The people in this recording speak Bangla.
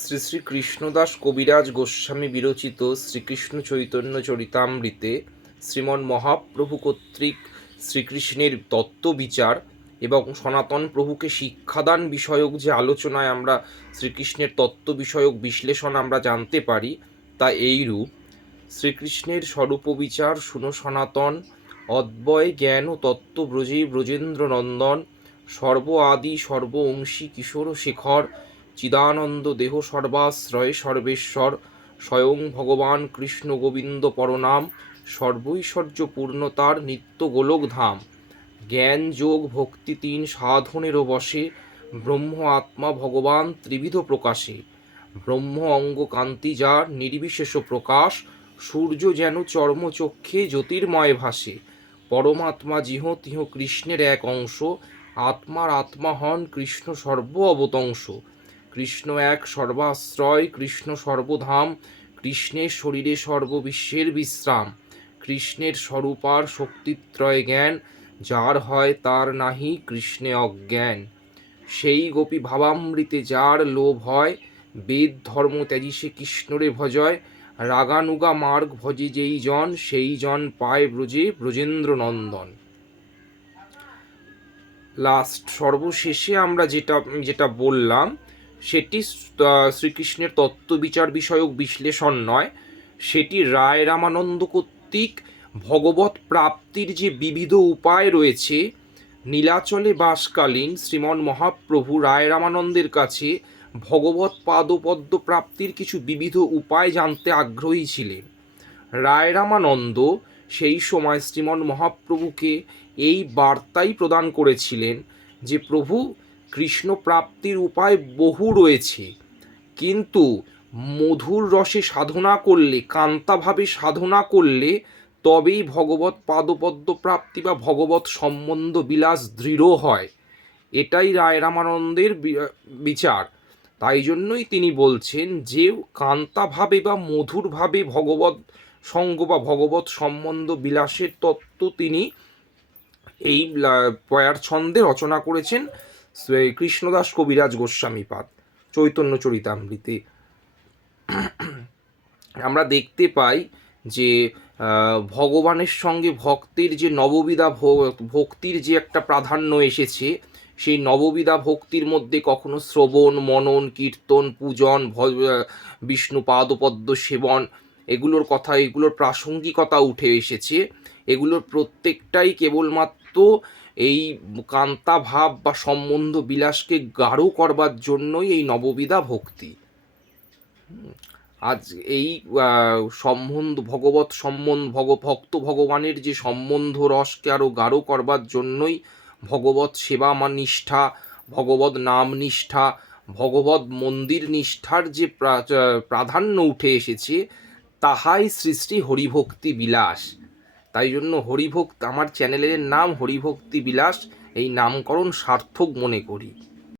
শ্রী শ্রী কৃষ্ণদাস কবিরাজ গোস্বামী বিরচিত শ্রীকৃষ্ণ চৈতন্য চরিতামৃতে শ্রীমন মহাপ্রভু কর্তৃক শ্রীকৃষ্ণের তত্ত্ববিচার এবং সনাতন প্রভুকে শিক্ষাদান বিষয়ক যে আলোচনায় আমরা শ্রীকৃষ্ণের তত্ত্ব বিষয়ক বিশ্লেষণ আমরা জানতে পারি তা এইরূপ। শ্রীকৃষ্ণের স্বরূপবিচার শুনো সনাতন, অদ্বয় জ্ঞান ও তত্ত্ব ব্রজে ব্রজেন্দ্র নন্দন, সর্ব আদি সর্ব অংশী কিশোর শেখর, চিদানন্দ দেহ সর্বাশ্রয় সর্বেশ্বর, স্বয়ং ভগবান কৃষ্ণ গোবিন্দ পরনাম, সর্বৈশ্বর্য পূর্ণতার নিত্য গোলকধাম। জ্ঞান যোগ ভক্তি তিন সাধনেরও বসে, ব্রহ্ম আত্মা ভগবান ত্রিবিধ প্রকাশে। ব্রহ্ম অঙ্গ কান্তি যার নির্বিশেষ প্রকাশ, সূর্য যেন চর্মচক্ষে জ্যোতির্ময় ভাসে। পরমাত্মা জিহ তিহ কৃষ্ণের এক অংশ, আত্মার আত্মা হন কৃষ্ণ সর্ব অবতংশ। কৃষ্ণ এক সর্বাশ্রয় কৃষ্ণ সর্বধাম, কৃষ্ণের শরীরে সর্ববিশ্বের বিশ্রাম। কৃষ্ণের স্বরূপার শক্তিত্রয় জ্ঞান, যার হয় তার নাহি কৃষ্ণে অজ্ঞান। সেই গোপী ভাবামৃতে যার লোভ হয়, বেদ ধর্ম ত্যাজি সে কৃষ্ণরে ভজয়। রাগানুগা মার্গ ভজে যেই জন, সেই জন পায় ব্রজে ব্রজেন্দ্র নন্দন। সর্বশেষে আমরা যেটা বললাম সেটি শ্রীকৃষ্ণের তত্ত্ববিচার বিষয়ক বিশ্লেষণ নয়, সেটি রায় রামানন্দ কর্তৃক ভগবৎ প্রাপ্তির যে বিবিধ উপায় রয়েছে। নীলাচলে বাসকালীন শ্রীমন মহাপ্রভু রায় রামানন্দের কাছে ভগবৎ পাদপদ্ম প্রাপ্তির কিছু বিবিধ উপায় জানতে আগ্রহী ছিলেন। রায় রামানন্দ সেই সময় শ্রীমন মহাপ্রভুকে এই বার্তাই প্রদান করেছিলেন যে প্রভু, কৃষ্ণ প্রাপ্তির উপায় বহু রয়েছে, কিন্তু মধুর রসে সাধনা করলে, কান্তাভাবে সাধনা করলে তবেই ভগবৎ পাদপদ্ম প্রাপ্তি বা ভগবৎ সম্বন্ধ বিলাস দৃঢ় হয়। এটাই রায় রামানন্দের বিচার। তাই জন্যই তিনি বলছেন যে কান্তাভাবে বা মধুরভাবে ভগবৎ সঙ্গ বা ভগবৎ সম্বন্ধ বিলাসের তত্ত্ব তিনি এই পয়ার ছন্দে রচনা করেছেন কৃষ্ণদাস কবিরাজ গোস্বামীপাদ চৈতন্য চরিতামৃতে। আমরা দেখতে পাই যে ভগবানের সঙ্গে ভক্তের যে নববিধা ভক্তির যে একটা প্রাধান্য এসেছে, সেই নববিধা ভক্তির মধ্যে কখনো শ্রবণ মনন কীর্তন পূজন বিষ্ণু পাদপদ্ম সেবন এগুলোর প্রাসঙ্গিকতা উঠে এসেছে। এগুলোর প্রত্যেকটাই কেবলমাত্র এই কান্তা ভাব বা সম্বন্ধ বিলাসকে গাঢ় করবার জন্যই এই নববিধা ভক্তি। আজ এই ভক্ত ভগবানের যে সম্বন্ধ রসকে আরও গাঢ় করবার জন্যই ভগবৎ সেবা নিষ্ঠা, ভগবৎ নাম নিষ্ঠা, ভগবৎ মন্দির নিষ্ঠার যে প্রাধান্য উঠে এসেছে, তাহাই শ্রী শ্রী হরিভক্তি বিলাস। তাই জন্য আমার চ্যানেলের নাম হরিভক্তি বিলাস, এই নামকরণ সার্থক মনে করি।